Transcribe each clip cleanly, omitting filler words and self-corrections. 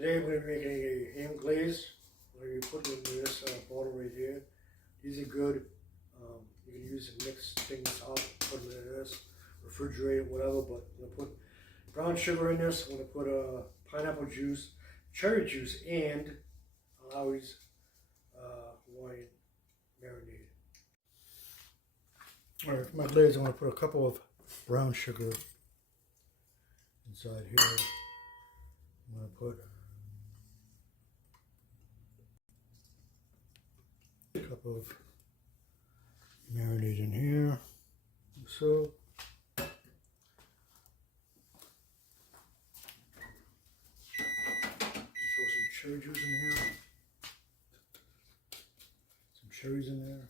Today I'm going to be making a ham glaze. I'm going to be putting in this bottle right here. These are good. You can use and mix things up, put them in this, refrigerate it, whatever, but I'm going to put brown sugar in this. I'm going to put pineapple juice, cherry juice, and lawry's Hawaiian marinade. Alright, for my glaze I'm going to put a couple of brown sugar inside here. I'm going to put a cup of marinade in here, like so. Throw some cherry juice in here, some cherries in there.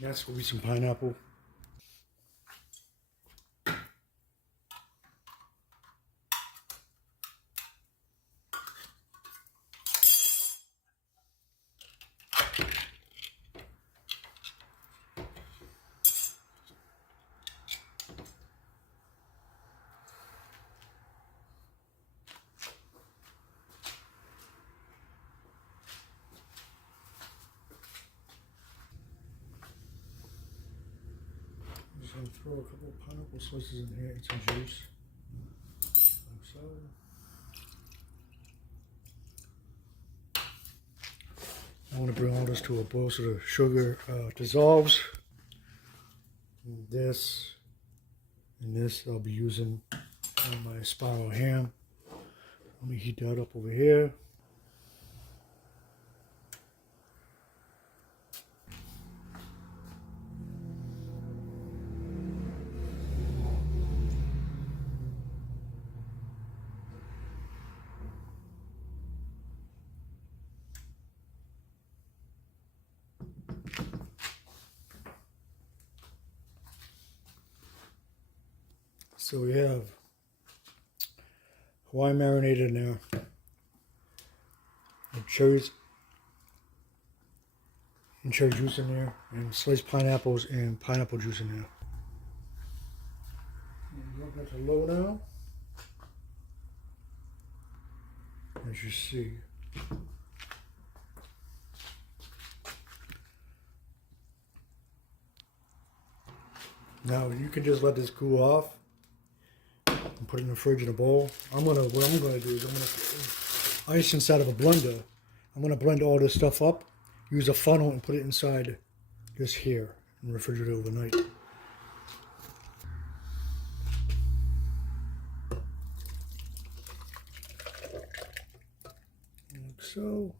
Next will be some pineapple. I'm going to throw a couple of pineapple slices in here and some juice, like so. I want to bring all this to a boil so the sugar dissolves. And this I'll be using on my spiral ham. Let me heat that up over here. So we have Hawaiian marinade in there, and cherries and cherry juice in there, and sliced pineapples and pineapple juice in there. Drop that to low now, as you see. Now you can just let this cool off and put it in the fridge in a bowl. What I'm gonna do is I'm gonna put ice inside of a blender. I'm gonna blend all this stuff up, use a funnel, and put it inside this here and refrigerate overnight. Like so.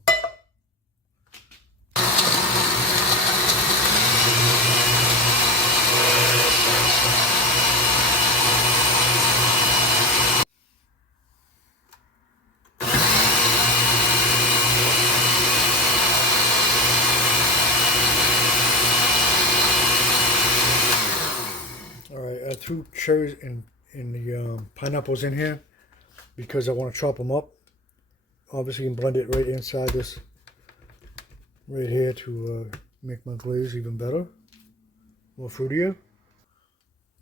I threw cherries and the pineapples in here because I want to chop them up. Obviously, you can blend it right inside this right here to make my glaze even better, more fruitier.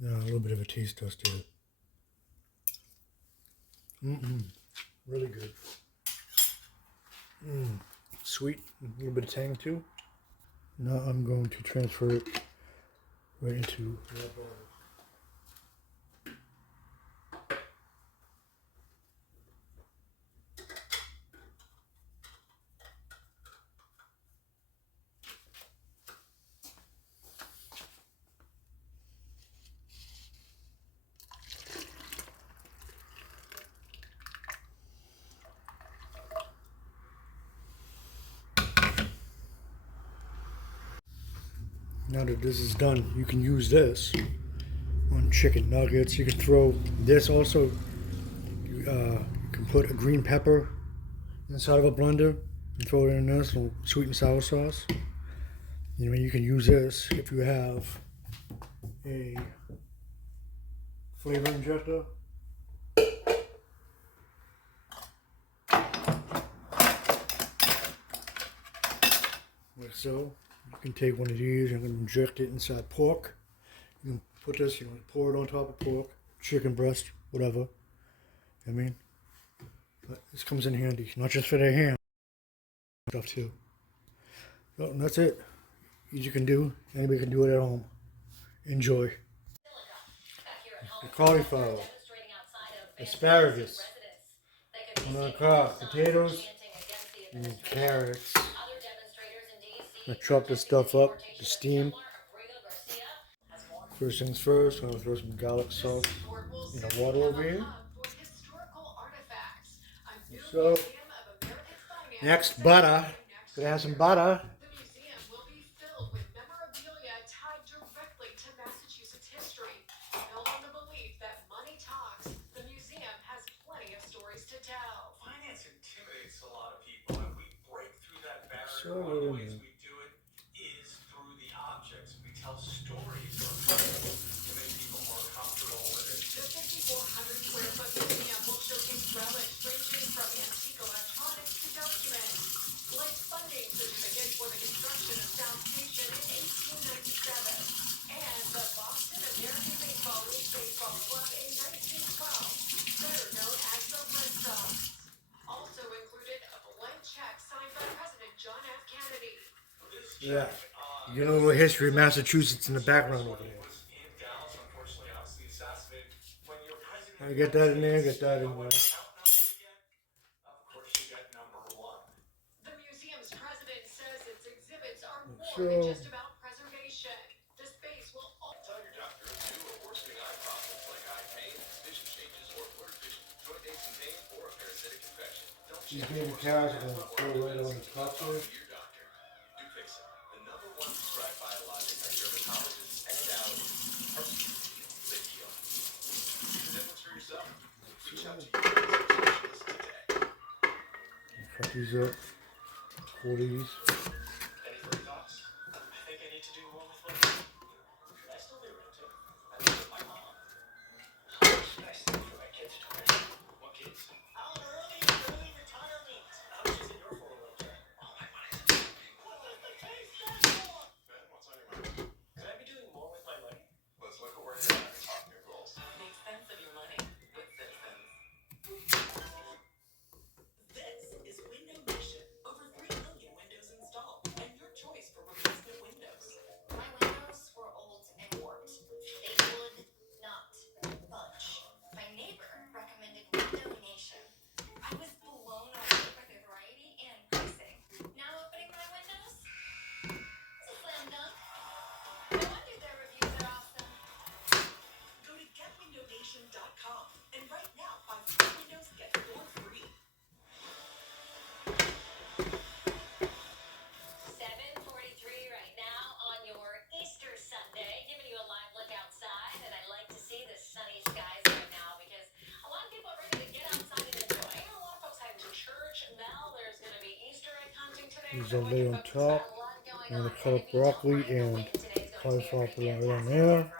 Now a little bit of a taste test here. Really good. Sweet, a little bit of tang too. Now I'm going to transfer it right into that bowl. Now that this is done, you can use this on chicken nuggets. You can throw this also. You can put a green pepper inside of a blender and throw it in this little sweet and sour sauce. You know, you can use this if you have a flavor injector. Like so. You can take one of these and inject it inside pork. You can put this, you know, pour it on top of pork, chicken breast, whatever. I mean, but this comes in handy, not just for the ham stuff too. So and that's it. You can do. Anybody can do it at home. Enjoy. The cauliflower, asparagus, potatoes, and carrots. I'm gonna chop this stuff up to steam. First things first, I'm gonna throw some garlic salt in the water over here. So, next butter. Gonna have some butter. So, yeah, you know a little history of Massachusetts in the background over there. I get that in there, get that in there. So, these baby carrots are going to go right on the top there. Cut these up, pull these. These are laid on top. I'm going to cut up broccoli and cauliflower right on there.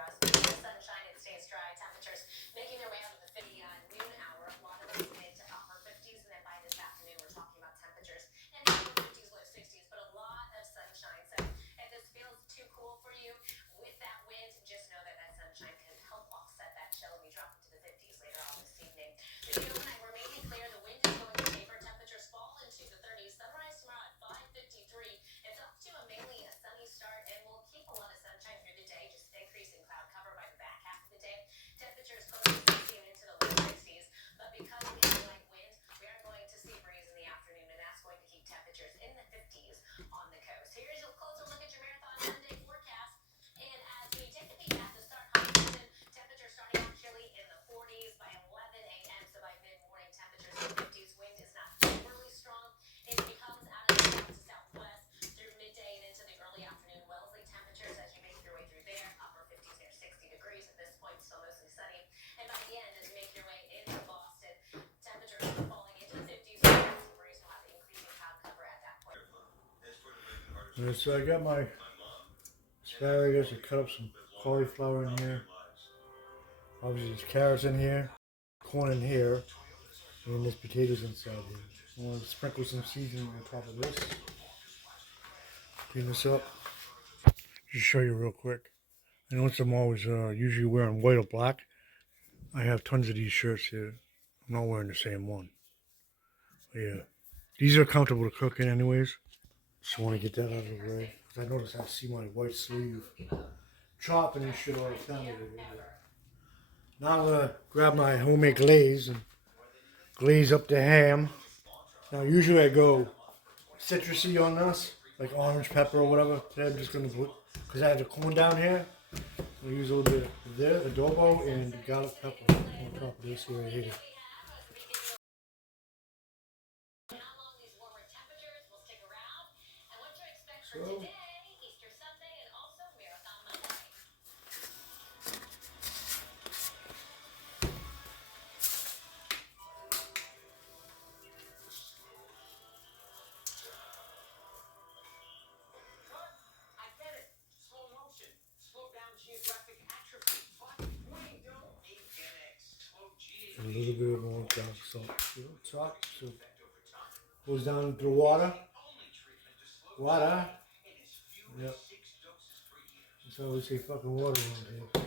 Alright, so I got my asparagus. I cut up some cauliflower in here. Obviously there's carrots in here, corn in here, and there's potatoes inside here. I'm going to sprinkle some seasoning on top of this. Clean this up. Just show you real quick. I notice I'm always usually wearing white or black. I have tons of these shirts here. I'm not wearing the same one. But yeah, these are comfortable to cook in anyways. Just want to get that out of the way. Because I notice I see my white sleeve chopping and shit all the time. Now I'm going to grab my homemade glaze and glaze up the ham. Now usually I go citrusy on this, like orange pepper or whatever. Today I'm just going to put, because I have the corn down here, I'll use a little bit of this, adobo, and garlic pepper on top of this here right here. So, a little bit more dark salt on top, so goes down into the water. Water. Yep. That's how we say fucking water around here.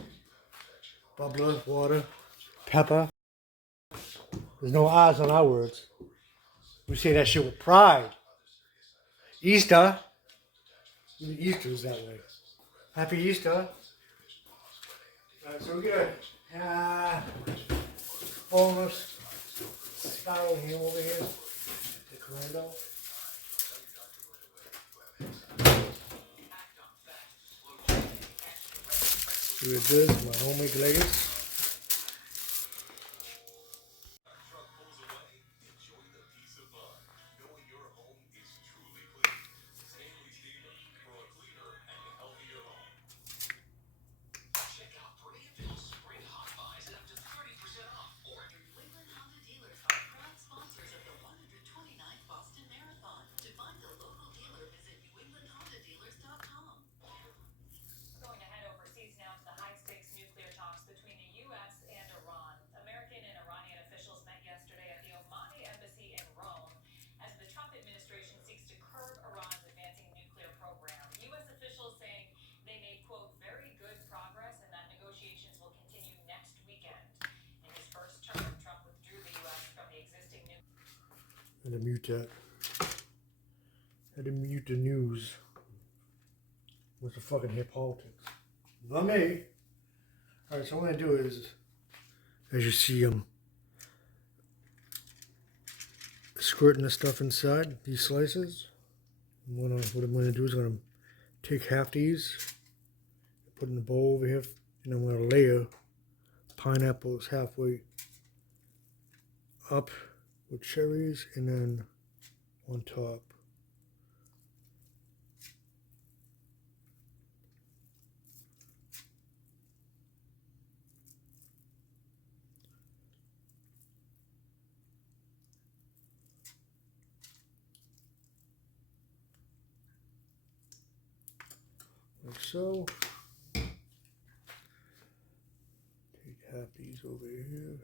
Bubbler, water, pepper. There's no R's on our words. We say that shit with pride. Easter. Easter is that way. Happy Easter. Alright, so we got boneless style ham over here. The corando. Here it is, my homemade glaze. Between the U.S. and Iran. American and Iranian officials met yesterday at the Omani embassy in Rome as the Trump administration seeks to curb Iran's advancing nuclear program. U.S. officials saying they made, quote, very good progress and that negotiations will continue next weekend. In his first term, Trump withdrew the U.S. from the existing nuclear. Had to mute that. Had to mute the news. What's the fucking hip politics? Not me. Alright, so what I'm going to do is, as you see, I'm squirting the stuff inside these slices. What I'm going to do is I'm going to take half these, put in the bowl over here, and I'm going to layer pineapples halfway up with cherries, and then on top. Like so. Take half these over here.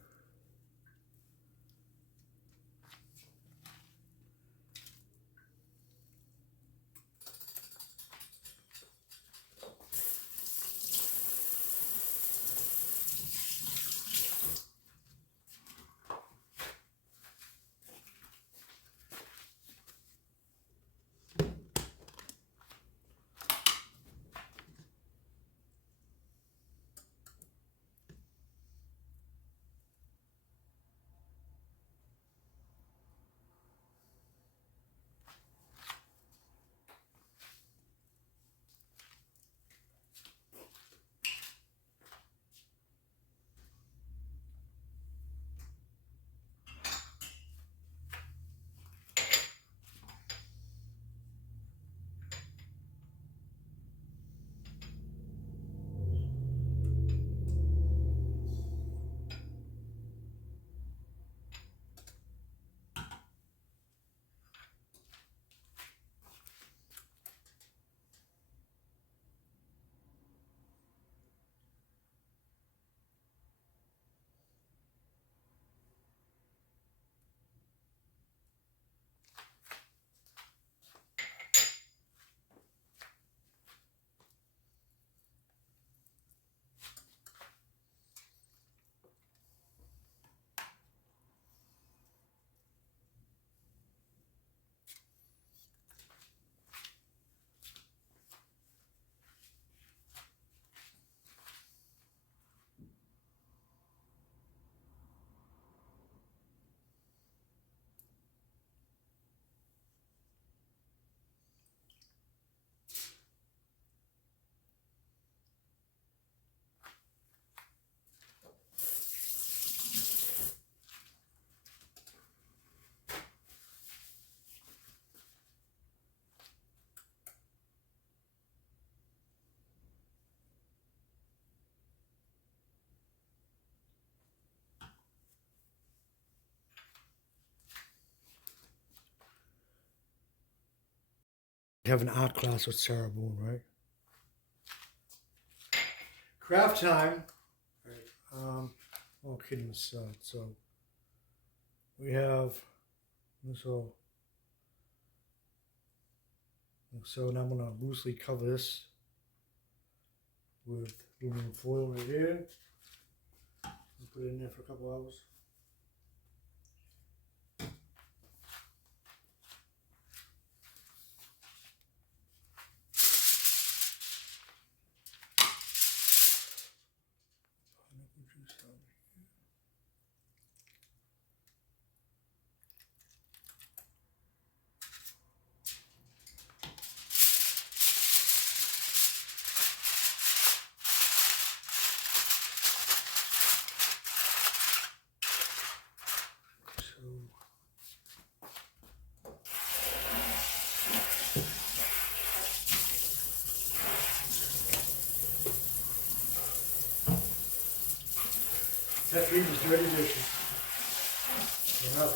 have an art class with Sarah Boone, right? Craft time. Right. All kidding aside, so we have so now I'm gonna loosely cover this with aluminum foil right here. Put it in there for a couple hours. That means dirty dishes. Whatever.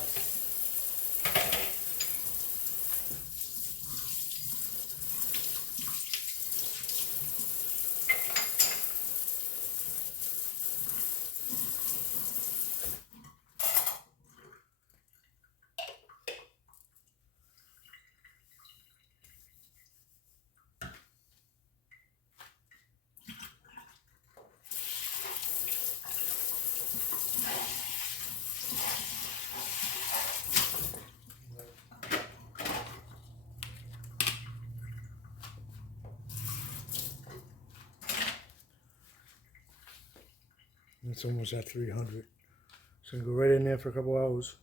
It's almost at 300. So go right in there for a couple hours.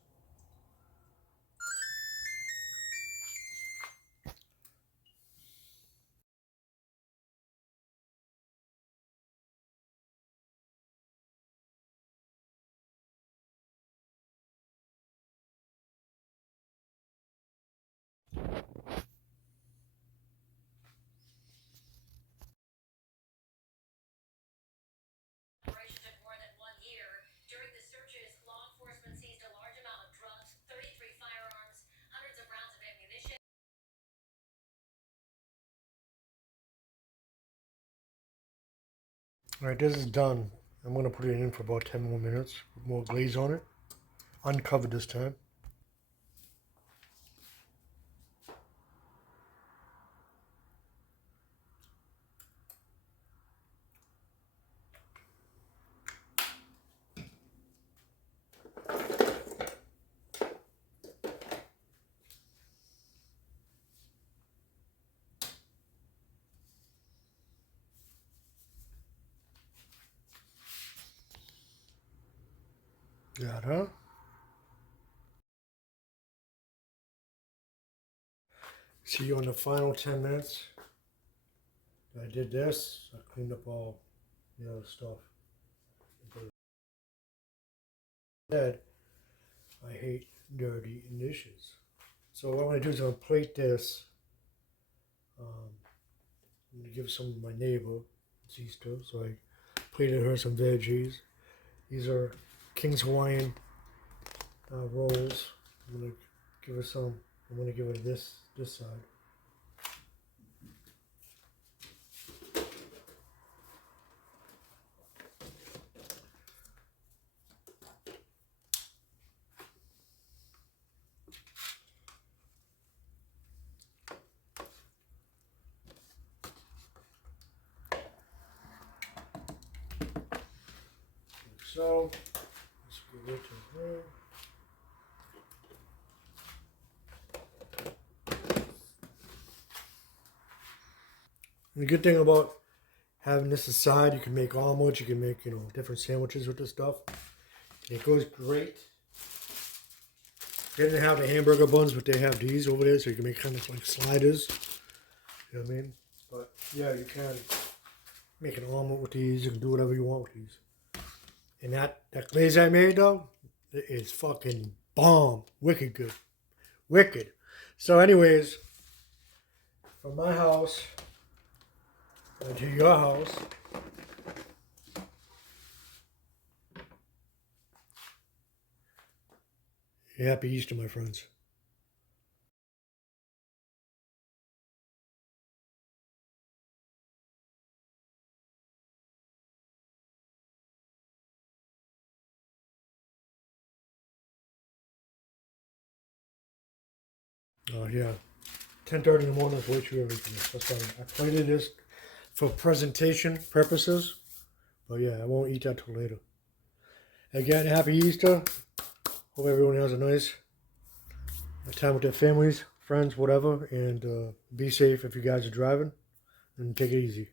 Alright, this is done. I'm going to put it in for about 10 more minutes with more glaze on it. Uncovered this time. Got huh? See you on the final 10 minutes. I did this. I cleaned up all the other stuff. Said, I hate dirty dishes. So what I'm going to do is I'm going to plate this. I'm going to give some to my neighbor. It's Easter, so I plated her some veggies. These are King's Hawaiian rolls. I'm going to give her some. I'm going to give her this side. So, let's go right to her. And the good thing about having this aside, you can make omelets, you can make, different sandwiches with this stuff. It goes great. They didn't have the hamburger buns, but they have these over there, so you can make kind of like sliders. You know what I mean? But yeah, you can make an omelet with these. You can do whatever you want with these. And that glaze I made though, it is fucking bomb. Wicked good. Wicked. So anyways, from my house to your house. Happy Easter, my friends. Yeah, 10:30 in the morning is way too early for this. That's why I plated this for presentation purposes. But yeah, I won't eat that till later. Again, happy Easter. Hope everyone has a nice time with their families, friends, whatever. And be safe if you guys are driving. And take it easy.